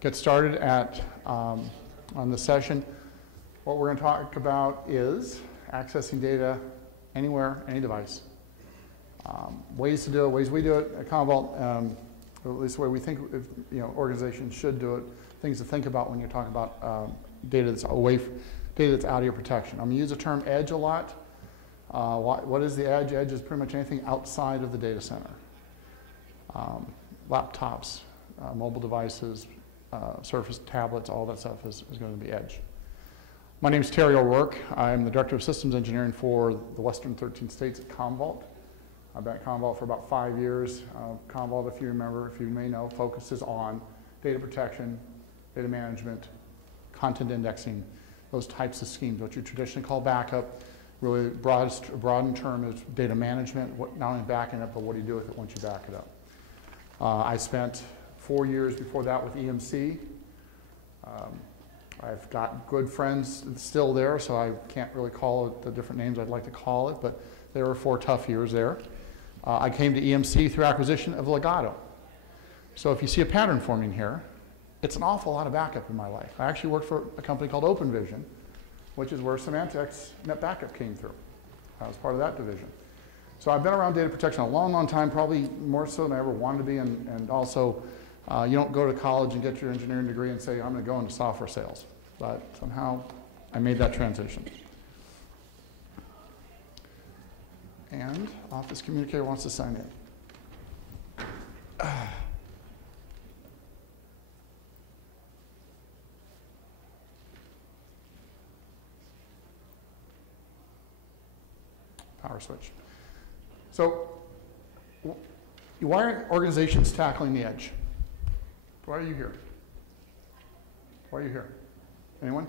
get started on the session. What we're going to talk about is accessing data anywhere, any device. Ways to do it, ways we do it at CommVault, at least the way we think organizations should do it, things to think about when you're talking about data that's data that's out of your protection. I'm going to use the term edge a lot. What is the edge? Edge is pretty much anything outside of the data center. Laptops, mobile devices, Surface tablets, all that stuff is going to be edge. My name is Terry O'Rourke. I'm the Director of Systems Engineering for the Western 13 states at CommVault. I've been at CommVault for about 5 years. CommVault, if you may know, focuses on data protection, data management, content indexing, those types of schemes, what you traditionally call backup. Really broad term is data management, not only backing up, but what do you do with it once you back it up. I spent 4 years before that with EMC. I've got good friends still there, so I can't really call it the different names I'd like to call it, but there were 4 tough years there. I came to EMC through acquisition of Legato. So if you see a pattern forming here, it's an awful lot of backup in my life. I actually worked for a company called OpenVision, which is where Symantec's NetBackup came through. I was part of that division. So I've been around data protection a long, long time, probably more so than I ever wanted to be, and also you don't go to college and get your engineering degree and say, I'm going to go into software sales. But somehow I made that transition. And Office Communicator wants to sign in. Power switch. So, why aren't organizations tackling the edge? Why are you here? Why are you here? Anyone?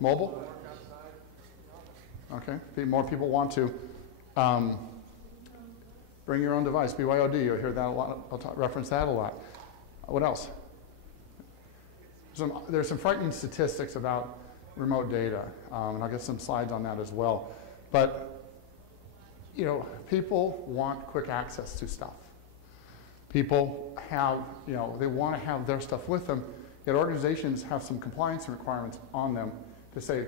Mobile? Okay. More people want to. Bring your own device, BYOD. You'll hear that a lot. I'll reference that a lot. What else? There's some frightening statistics about remote data, and I'll get some slides on that as well. But, people want quick access to stuff. People have, they want to have their stuff with them, yet organizations have some compliance requirements on them to say,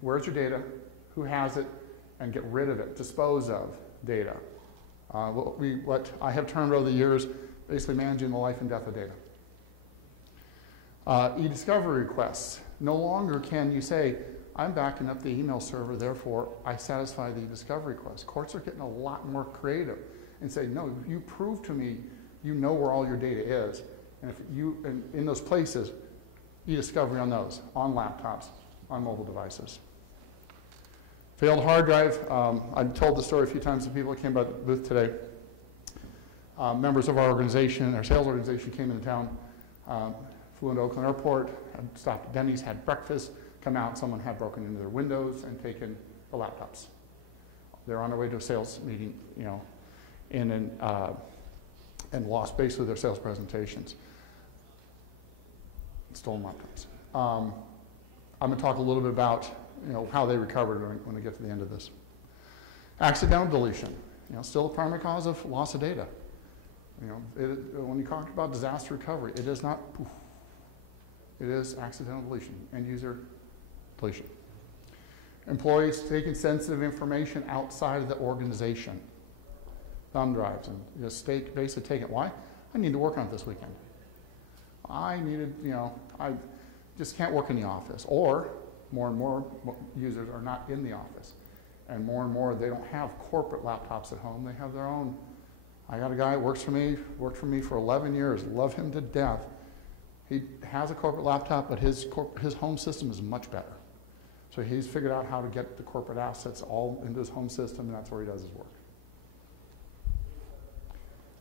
where's your data, who has it, and get rid of it, dispose of data. What I have termed over the years, basically managing the life and death of data. E-discovery requests. No longer can you say, I'm backing up the email server, therefore I satisfy the e-discovery request. Courts are getting a lot more creative and say, no, you prove to me you know where all your data is. And if in those places, e-discovery on those, on laptops, on mobile devices. Failed hard drive. I've told the story a few times to people who came by the booth today. Members of our organization, our sales organization, came into town, flew into Oakland Airport, stopped at Denny's, had breakfast, come out, someone had broken into their windows and taken the laptops. They're on their way to a sales meeting, and lost basically their sales presentations. Stolen laptops. I'm going to talk a little bit about how they recovered when we get to the end of this. Accidental deletion, still a primary cause of loss of data. When you talk about disaster recovery, it is not poof. It is accidental deletion, end user deletion. Employees taking sensitive information outside of the organization. Thumb drives and basically take it. Why? I need to work on it this weekend. I just can't work in the office. Or more and more users are not in the office. And more, they don't have corporate laptops at home. They have their own. I got a guy that worked for me for 11 years, love him to death. He has a corporate laptop, but his home system is much better. So he's figured out how to get the corporate assets all into his home system, and that's where he does his work.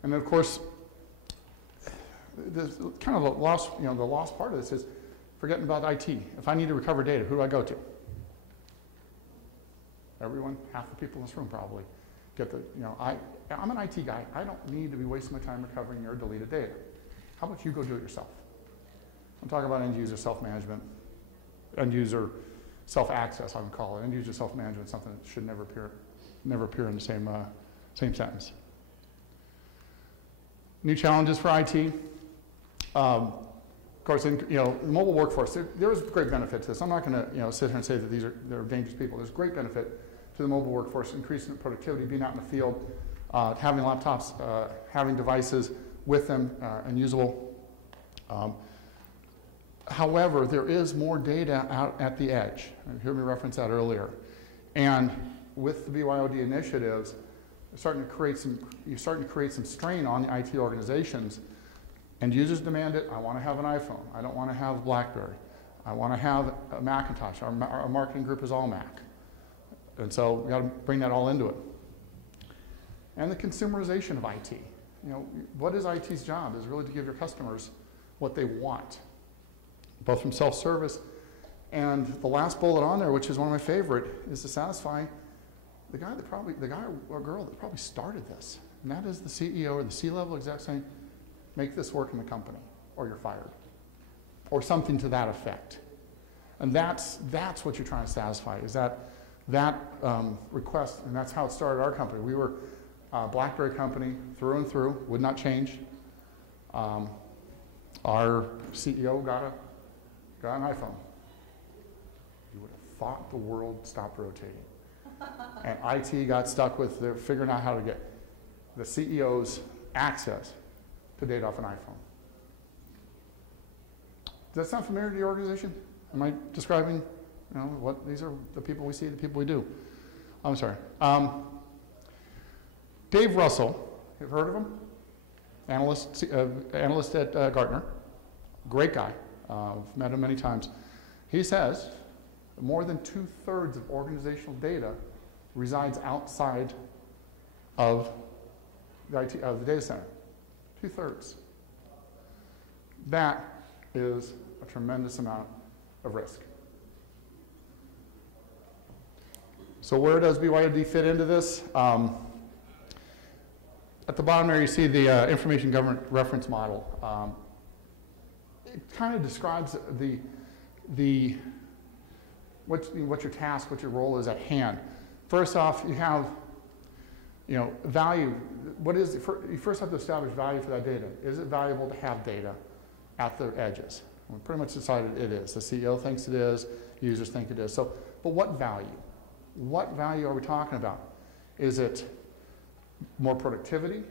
And then, of course, there's kind of a lost, the lost part of this is forgetting about IT. If I need to recover data, who do I go to? Everyone, half the people in this room probably get the, I'm an IT guy. I don't need to be wasting my time recovering your deleted data. How about you go do it yourself? I'm talking about end user self-management, end user self-access, I would call it. End user self-management, something that should never appear in the same sentence. New challenges for IT. Of course, in the mobile workforce, there is great benefit to this. I'm not going to sit here and say that they're dangerous people. There's great benefit to the mobile workforce, increasing productivity, being out in the field, having laptops, having devices with them and usable. However, there is more data out at the edge. You heard me reference that earlier. And with the BYOD initiatives, you're starting to create some strain on the IT organizations. And users demand it. I want to have an iPhone. I don't want to have BlackBerry. I want to have a Macintosh. Our marketing group is all Mac. And so we got to bring that all into it. And the consumerization of IT. What is IT's job? Is really to give your customers what they want, both from self-service. And the last bullet on there, which is one of my favorite, is to satisfy the guy or girl that probably started this. And that is the CEO or the C-level exec saying, make this work in the company, or you're fired, or something to that effect. And that's what you're trying to satisfy, is that request, and that's how it started our company. We were a BlackBerry company through and through, would not change. Our CEO got an iPhone. You would have thought the world stopped rotating. And IT got stuck with figuring out how to get the CEO's access to data off an iPhone. Does that sound familiar to your organization? Am I describing, what these are the people we see, the people we do? I'm sorry. Dave Russell, you've heard of him? Analyst at Gartner. Great guy. I've met him many times. He says more than 2/3 of organizational data resides outside of the data center. 2/3. That is a tremendous amount of risk. So where does BYOD fit into this? At the bottom there you see the information government reference model. It kind of describes what your task, what your role is at hand. First off, you have value. You first have to establish value for that data. Is it valuable to have data at the edges? We pretty much decided it is. The CEO thinks it is. Users think it is. So, but what value? What value are we talking about? Is it more productivity?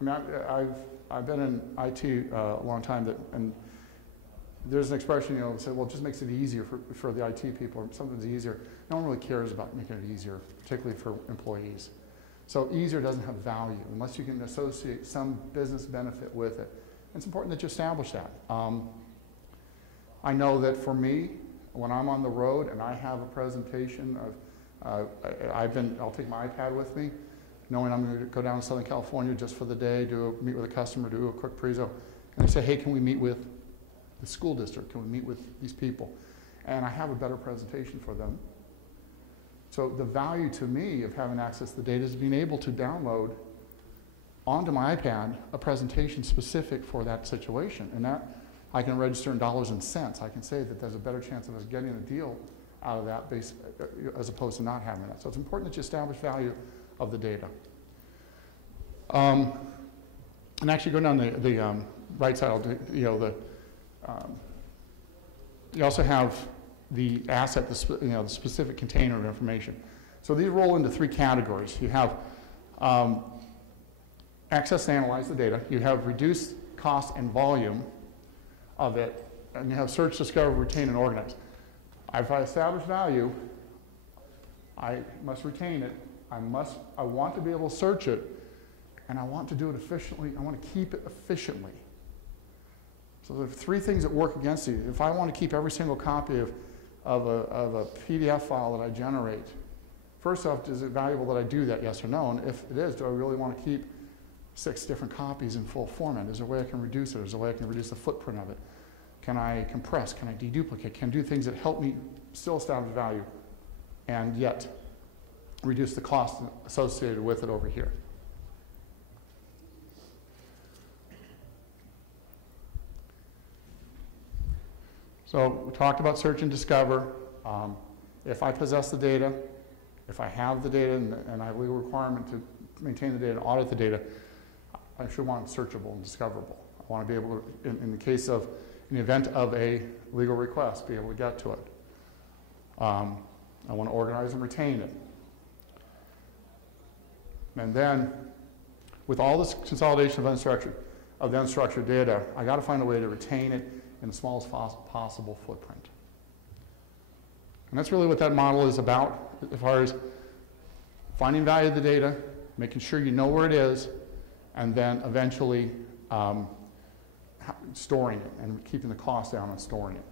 I mean, I've been in IT a long time, and there's an expression, that said, well, it just makes it easier for the IT people, or something's easier. No one really cares about making it easier, particularly for employees. So easier doesn't have value unless you can associate some business benefit with it. It's important that you establish that. I know that for me, when I'm on the road and I have a presentation I'll take my iPad with me, knowing I'm going to go down to Southern California just for the day, meet with a customer, do a quick prezo, and they say, hey, can we meet with the school district? Can we meet with these people? And I have a better presentation for them. So the value to me of having access to the data is being able to download onto my iPad a presentation specific for that situation. And that I can register in dollars and cents. I can say that there's a better chance of us getting a deal out of that as opposed to not having that. So it's important that you establish value of the data. And actually going down the right side, you also have the asset, the specific container of information. So these roll into 3 categories. You have access to analyze the data. You have reduce cost and volume of it. And you have search, discover, retain, and organize. If I establish value, I must retain it. I want to be able to search it, and I want to do it efficiently. I want to keep it efficiently. So there are 3 things that work against you. If I want to keep every single copy of a PDF file that I generate, first off, is it valuable that I do that, yes or no? And if it is, do I really want to keep 6 different copies in full format? Is there a way I can reduce it? Is there a way I can reduce the footprint of it? Can I compress? Can I deduplicate? Can I do things that help me still establish value and yet reduce the cost associated with it over here? So we talked about search and discover. If I possess the data, if I have the data and I have a legal requirement to maintain the data and audit the data, I should want it searchable and discoverable. I want to be able to, in the case of, in the event of a legal request, be able to get to it. I want to organize and retain it. And then, with all this consolidation of the unstructured data, I got to find a way to retain it in the smallest possible footprint. And that's really what that model is about, as far as finding value of the data, making sure you know where it is, and then eventually storing it and keeping the cost down on storing it.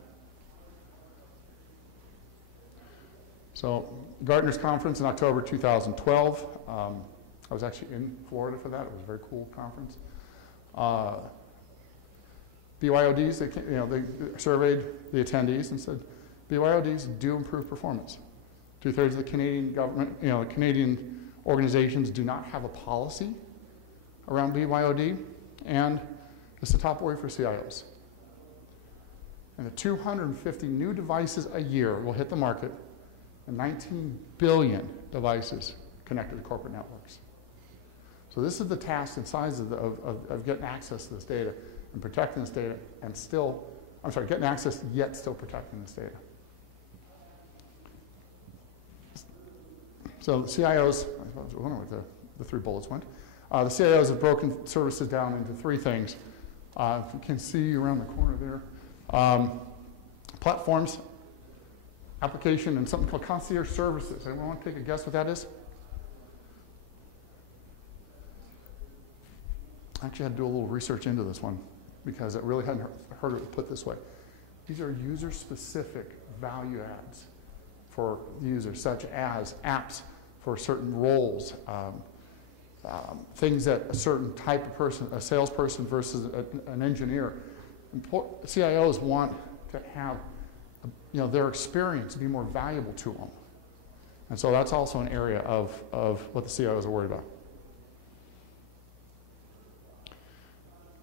So Gartner's conference in October 2012, I was actually in Florida for that. It was a very cool conference. BYODs, they surveyed the attendees and said, BYODs do improve performance. 2/3 of the Canadian government, Canadian organizations do not have a policy around BYOD, and it's the top worry for CIOs. And the 250 new devices a year will hit the market, and 19 billion devices connected to corporate networks. So this is the task and size of getting access to this data and protecting this data, and still, getting access yet still protecting this data. So the CIOs, I was wondering what the 3 bullets went. The CIOs have broken services down into 3 things. If you can see around the corner there. Platforms, application, and something called concierge services. Anyone want to take a guess what that is? I actually had to do a little research into this one because I really hadn't heard it put this way. These are user-specific value adds for the user, such as apps for certain roles, things that a certain type of person, a salesperson versus an engineer. CIOs want to have their experience be more valuable to them. And so that's also an area of what the CIOs are worried about.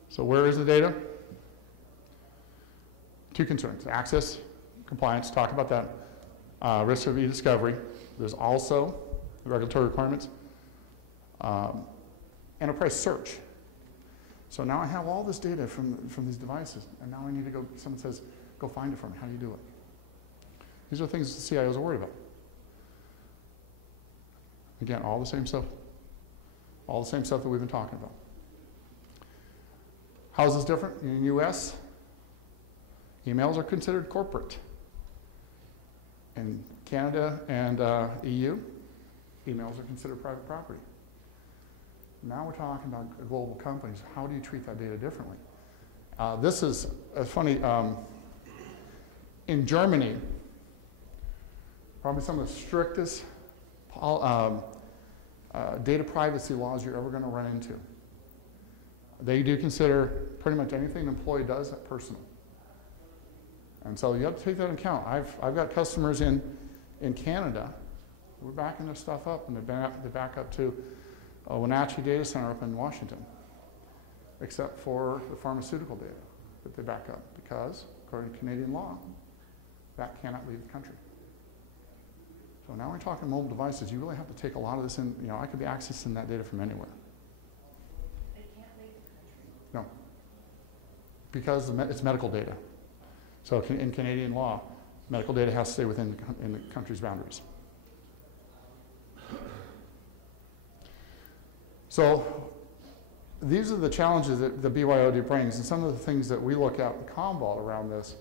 So where is the data? 2 concerns: access, compliance, talk about that. Risk of e-discovery. There's also regulatory requirements. Enterprise search. So now I have all this data from these devices, and now I need to go, someone says, go find it for me. How do you do it? These are things the CIOs are worried about. Again, all the same stuff. All the same stuff that we've been talking about. How is this different? In the US, emails are considered corporate. In Canada and EU, emails are considered private property. Now we're talking about global companies. How do you treat that data differently? This is funny. In Germany, probably some of the strictest data privacy laws you're ever going to run into. They do consider pretty much anything an employee does personal. And so you have to take that into account. I've got customers in Canada. We're backing their stuff up, and they back up to a Wenatchee data center up in Washington, except for the pharmaceutical data that they back up, because according to Canadian law, that cannot leave the country. So now we're talking mobile devices. You really have to take a lot of this in. I could be accessing that data from anywhere. They can't leave the country? No, because it's medical data. So in Canadian law, medical data has to stay within the country's boundaries. So these are the challenges that the BYOD brings, and some of the things that we look at in CommVault around this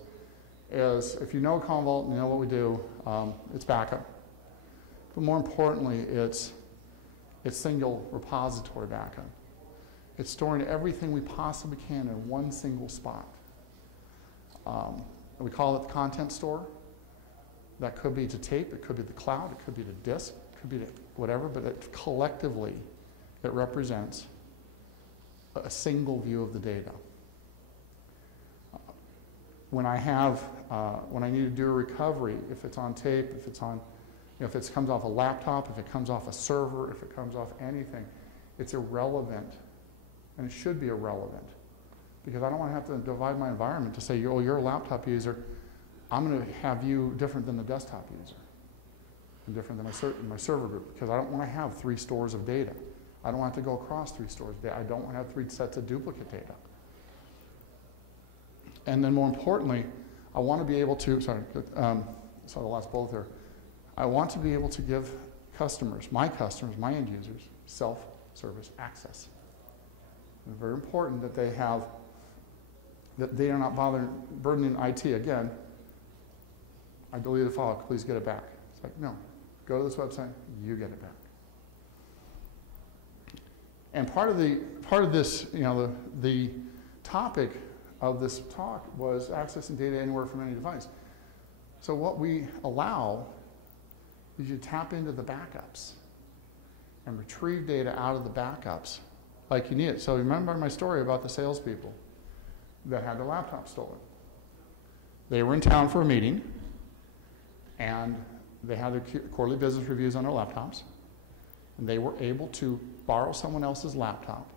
is, if you know CommVault and you know what we do, it's backup. But more importantly, it's single repository backup. It's storing everything we possibly can in one single spot. We call it the content store. That could be to tape, it could be the cloud, it could be the disk, it could be to whatever, but collectively, it represents a single view of the data. When I need to do a recovery, if it's on tape, if it's on, if it comes off a laptop, if it comes off a server, if it comes off anything, it's irrelevant, and it should be irrelevant, because I don't want to have to divide my environment to say, oh, you're a laptop user, I'm going to have you different than the desktop user, and different than my server group, because I don't want to have 3 stores of data. I don't want to go across 3 stores of data. I don't want to have 3 sets of duplicate data. And then more importantly, I want to be able to, sorry, the last bullet there. I want to be able to give customers, my end users, self-service access. It's very important that they have, that they are not burdening IT. Again, I deleted a file, please get it back. It's like, no, go to this website, you get it back. And part of this, the topic of this talk was accessing data anywhere from any device. So what we allow is you tap into the backups and retrieve data out of the backups like you need it. So remember my story about the salespeople that had their laptop stolen. They were in town for a meeting, and they had their quarterly business reviews on their laptops, and they were able to borrow someone else's laptop,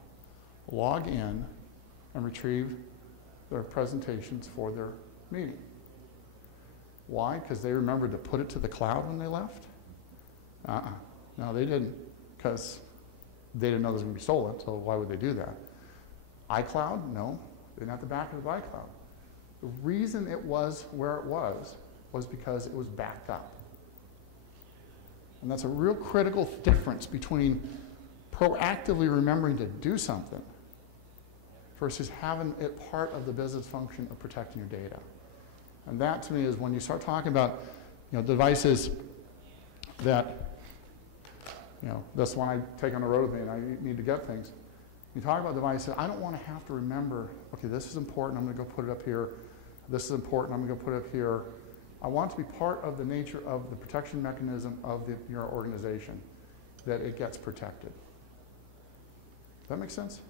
log in, and retrieve their presentations for their meeting. Why? Because they remembered to put it to the cloud when they left? No, they didn't, because they didn't know it was going to be stolen, so why would they do that? iCloud? No, they didn't have the backup of iCloud. The reason it was where it was because it was backed up. And that's a real critical difference between proactively remembering to do something versus having it part of the business function of protecting your data. And that, to me, is when you start talking about, devices that, this one I take on the road with me and I need to get things. You talk about devices, I don't want to have to remember, okay, this is important, I'm going to go put it up here. This is important, I'm going to go put it up here. I want it to be part of the nature of the protection mechanism of your organization, that it gets protected. Does that make sense?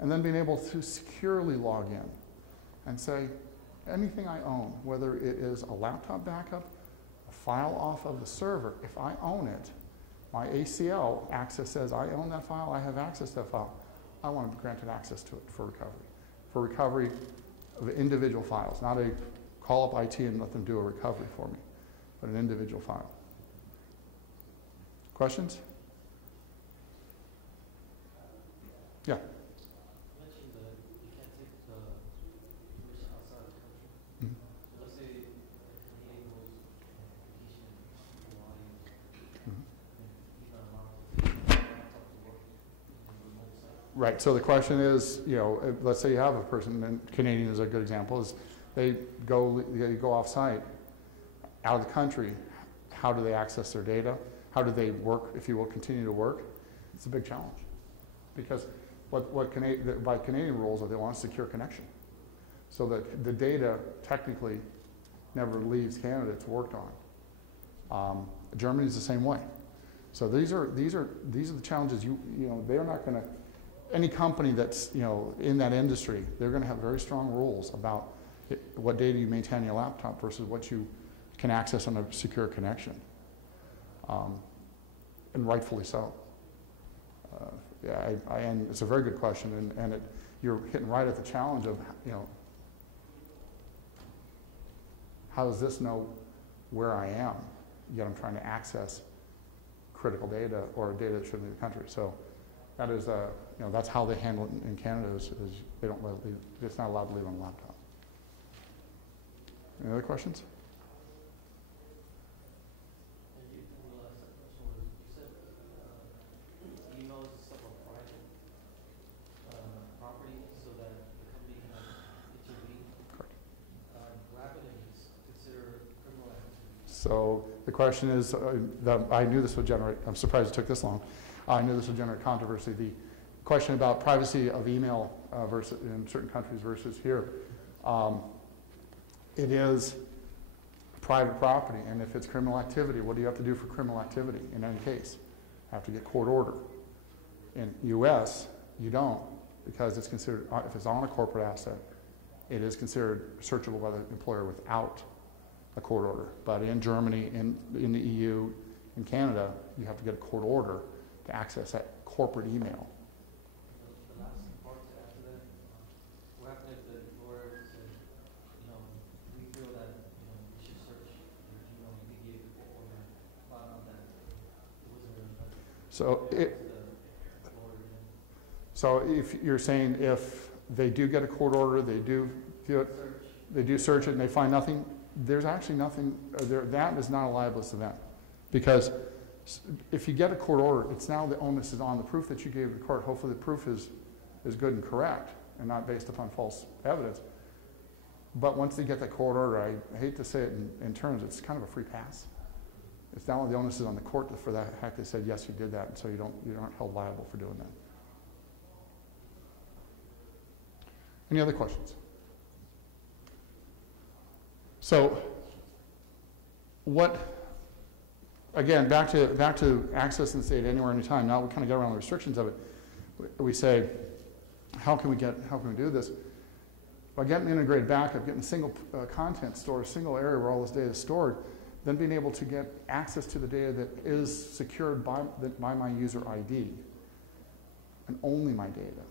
And then being able to securely log in and say, anything I own, whether it is a laptop backup, a file off of the server, if I own it, my ACL access says I own that file, I have access to that file. I want to be granted access to it for recovery. For recovery of individual files, not a call up IT and let them do a recovery for me, but an individual file. Questions? Yeah. You mentioned that you can't take the information outside the country. Mm-hmm. So let's say a Canadian goes on vacation in Hawaii, Mm-hmm. and he's not allowed to laptop to work on the remote site. Right, so the question is, let's say you have a person, and Canadian is a good example, is they go off-site, out of the country. How do they access their data? How do they work, if you will, continue to work? It's a big challenge. Because by Canadian rules, they want a secure connection. So that the data technically never leaves Canada, it's worked on. Germany is the same way. So these are the challenges. They're not going to, any company that's in that industry, they're going to have very strong rules about what data you maintain on your laptop versus what you can access on a secure connection, and rightfully so. And it's a very good question, and you're hitting right at the challenge of how does this know where I am? Yet I'm trying to access critical data or data that shouldn't be in the country. So that is that's how they handle it in Canada. Is they don't let it, it's not allowed to leave on a laptop. Any other questions? And the last question was, you said emails and stuff are private property so that the company can intervene. Correct. What happened if it's considered criminal activity? So the question is, I knew this would generate, I'm surprised it took this long. I knew this would generate controversy. The question about privacy of email versus in certain countries versus here. It is private property, and if it's criminal activity, what do you have to do for criminal activity in any case? You have to get court order. In U.S., you don't, because it's considered, if it's on a corporate asset, it is considered searchable by the employer without a court order. But in Germany, in the EU, in Canada, you have to get a court order to access that corporate email. The last part to add to that, what happened if the employer said, we feel that we should search your email, we could give a court order, found out that it wasn't really necessary. So if you're saying if they do get a court order, they do search. They do search it and they find nothing. There's actually nothing, that is not a libelous event. Because if you get a court order, it's now the onus is on the proof that you gave the court. Hopefully the proof is good and correct and not based upon false evidence. But once they get that court order, I hate to say it in terms, it's kind of a free pass. It's now the onus is on the court for that fact they said, yes, you did that, and so you aren't held liable for doing that. Any other questions? So, again, back to accessing this data anywhere, anytime. Now we kind of get around the restrictions of it. We say, how can we do this? By getting integrated backup, getting a single content store, a single area where all this data is stored, then being able to get access to the data that is secured by my user ID and only my data.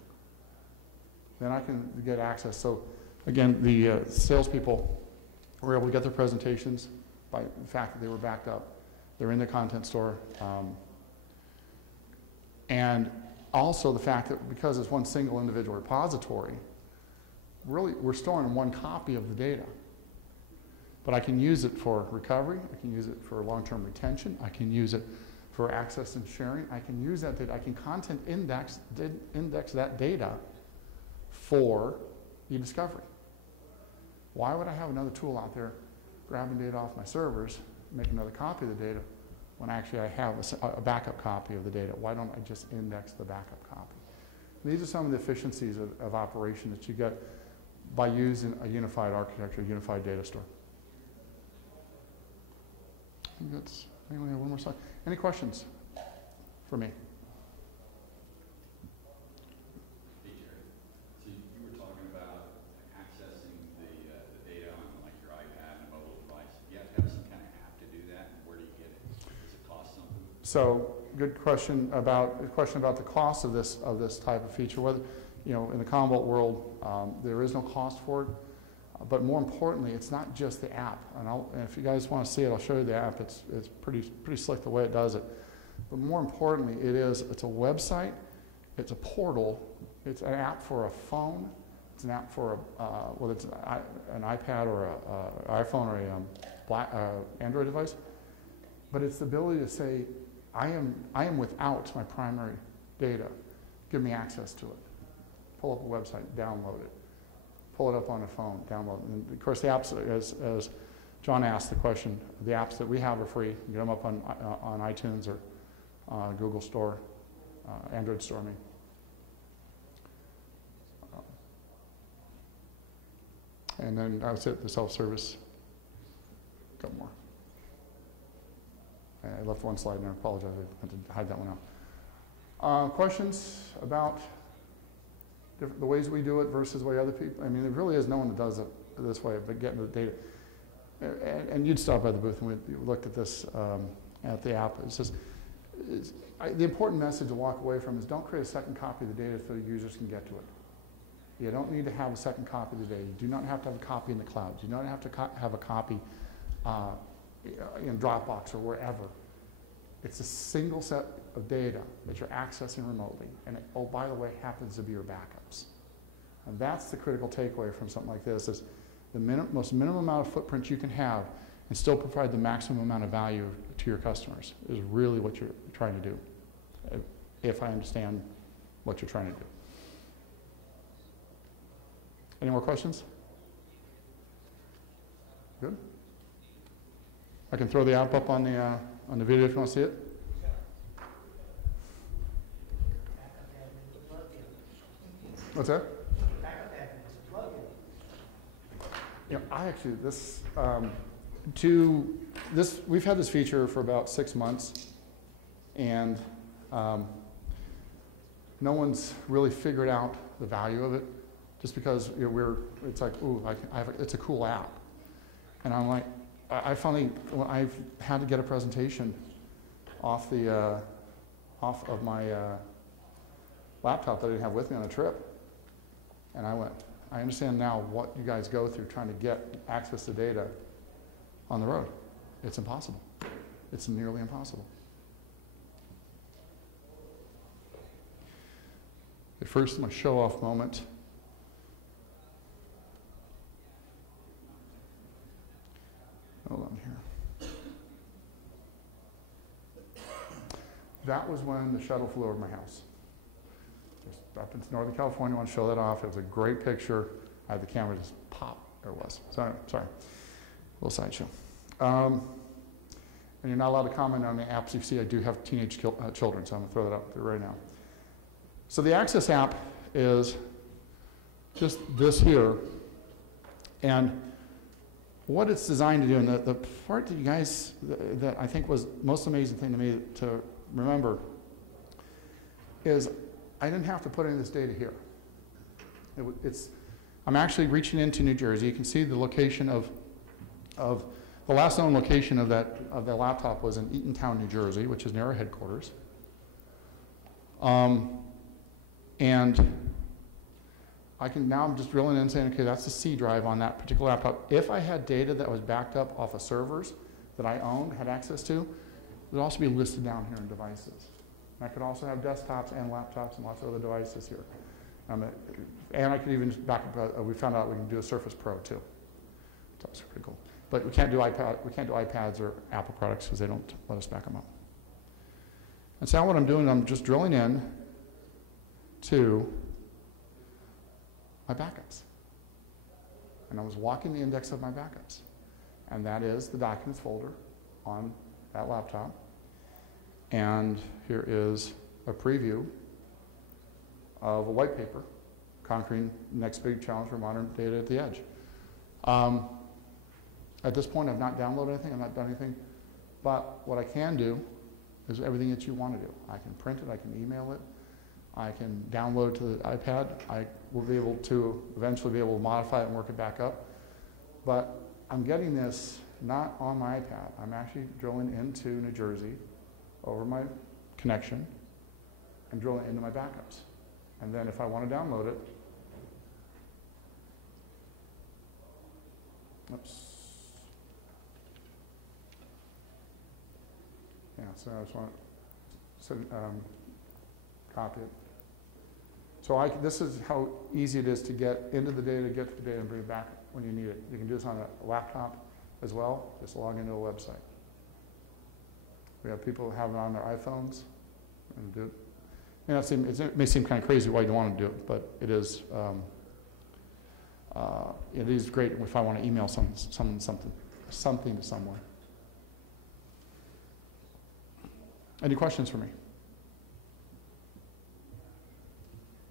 Then I can get access. So again, the salespeople were able to get their presentations by the fact that they were backed up. They're in the content store. And also the fact that because it's one single individual repository, really we're storing one copy of the data. But I can use it for recovery, I can use it for long-term retention, I can use it for access and sharing, I can use that data, I can content index that data for e-discovery. Why would I have another tool out there grabbing data off my servers, make another copy of the data, when actually I have a backup copy of the data? Why don't I just index the backup copy? These are some of the efficiencies of operation that you get by using a unified architecture, a unified data store. I think I only have one more slide. Any questions for me? Hey, Jerry. So you were talking about accessing the data on like your iPad and mobile device. You have to have some kind of app to do that, and where do you get it? Does it cost something? So, good question about the cost of this type of feature. Whether, in the CommVault world, there is no cost for it. But more importantly, it's not just the app. And if you guys want to see it, I'll show you the app. It's pretty slick the way it does it. But more importantly, it's a website, it's a portal, it's an app for a phone, it's an app for whether it's an iPad or an iPhone or a Android device. But it's the ability to say, I am without my primary data. Give me access to it. Pull up a website, download it. Pull it up on a phone, download it. And of course, the apps, as John asked the question, the apps that we have are free. You get them up on iTunes or Google Store, Android Store, I mean. And then I would say the self-service. Got more. I left one slide in there. I apologize. I had to hide that one out. Questions about the ways we do it versus the way other people? I mean, there really is no one that does it this way, but getting the data. And you'd stop by the booth and we looked at this, at the app. It's just, the important message to walk away from is don't create a second copy of the data so users can get to it. You don't need to have a second copy of the data. You do not have to have a copy in the cloud. You do not have to have a copy in Dropbox or wherever. It's a single set of data that you're accessing remotely, and it, oh, by the way, happens to be your backups. And that's the critical takeaway from something like this, is the most minimum amount of footprint you can have and still provide the maximum amount of value to your customers is really what you're trying to do, if I understand what you're trying to do. Any more questions? Good. I can throw the app up on the video if you want to see it. What's that? I actually, we've had this feature for about 6 months, and no one's really figured out the value of it, just because it's like, ooh, it's a cool app. And I'm like, I finally, I've had to get a presentation off of my laptop that I didn't have with me on the trip. And I went, I understand now what you guys go through trying to get access to data on the road. It's impossible. It's nearly impossible. At first, my show-off moment. was when the shuttle flew over my house. Just up in Northern California, I want to show that off. It was a great picture. I had the camera just pop. There it was. Sorry. Little sideshow. And you're not allowed to comment on the apps. You see, I do have teenage children, so I'm going to throw that up there right now. So the Access app is just this here. And what it's designed to do, and the part that you guys, that I think was the most amazing thing to me to remember, is I didn't have to put any of this data here. I'm actually reaching into New Jersey. You can see the location of the last known location of that laptop was in Eatontown, New Jersey, which is near our headquarters. And now I'm just drilling in and saying, okay, that's the C drive on that particular laptop. If I had data that was backed up off of servers that I owned, had access to, it would also be listed down here in devices. And I could also have desktops and laptops and lots of other devices here. And I could even back up, we found out we can do a Surface Pro too. So that's pretty cool. But we can't do iPads or Apple products because they don't let us back them up. And so now what I'm doing, I'm just drilling in to my backups. And I was walking the index of my backups. And that is the documents folder on that laptop. And here is a preview of a white paper, Conquering the Next Big Challenge for Modern Data at the Edge. At this point, I've not downloaded anything, I've not done anything, but what I can do is everything that you want to do. I can print it, I can email it, I can download it to the iPad. I will be able to eventually be able to modify it and work it back up. But I'm getting this not on my iPad. I'm actually drilling into New Jersey over my connection and drilling into my backups. And then if I want to download it, oops. Yeah, so I just want to copy it. So this is how easy it is to get into the data, get to the data, and bring it back when you need it. You can do this on a laptop as well. Just log into a website. We have people who have it on their iPhones and do it. You know, it may seem kind of crazy why you want to do it, but it is great if I want to email something to someone. Any questions for me?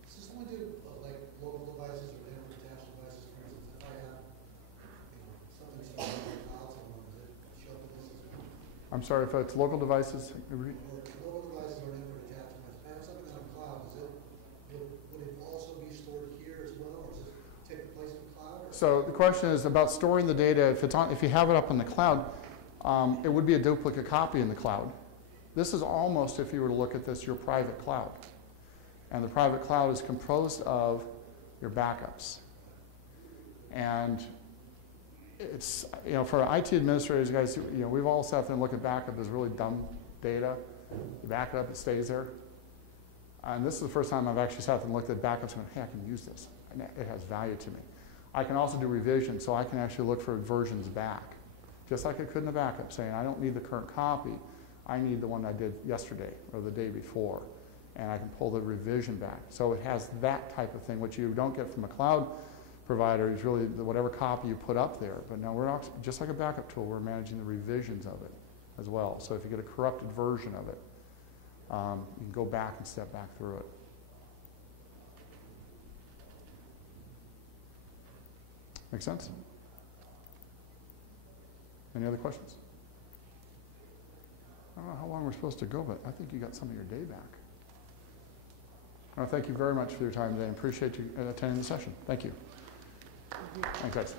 Does this only do like local devices or network attached devices? For instance, if I have something stored in the cloud somewhere, does it show up in this as well? I'm sorry, if it's local devices. Or local devices or network attached devices. If I have something on the cloud, would it also be stored here as well, or does it take the place of the cloud? So the question is about storing the data. If you have it up in the cloud, it would be a duplicate copy in the cloud. This is almost, if you were to look at this, your private cloud. And the private cloud is composed of your backups. And it's, for IT administrators, guys, we've all sat there and looked at backup as really dumb data. You back it up, it stays there. And this is the first time I've actually sat there and looked at backups and went, hey, I can use this. And it has value to me. I can also do revision, so I can actually look for versions back. Just like I could in the backup, saying I don't need the current copy. I need the one I did yesterday or the day before, and I can pull the revision back. So it has that type of thing, which you don't get from a cloud provider is really whatever copy you put up there. But no, we're not, just like a backup tool, we're managing the revisions of it as well. So if you get a corrupted version of it, you can go back and step back through it. Make sense? Any other questions? I don't know how long we're supposed to go, but I think you got some of your day back. Well, thank you very much for your time today. I appreciate you attending the session. Thank you. Thanks, guys.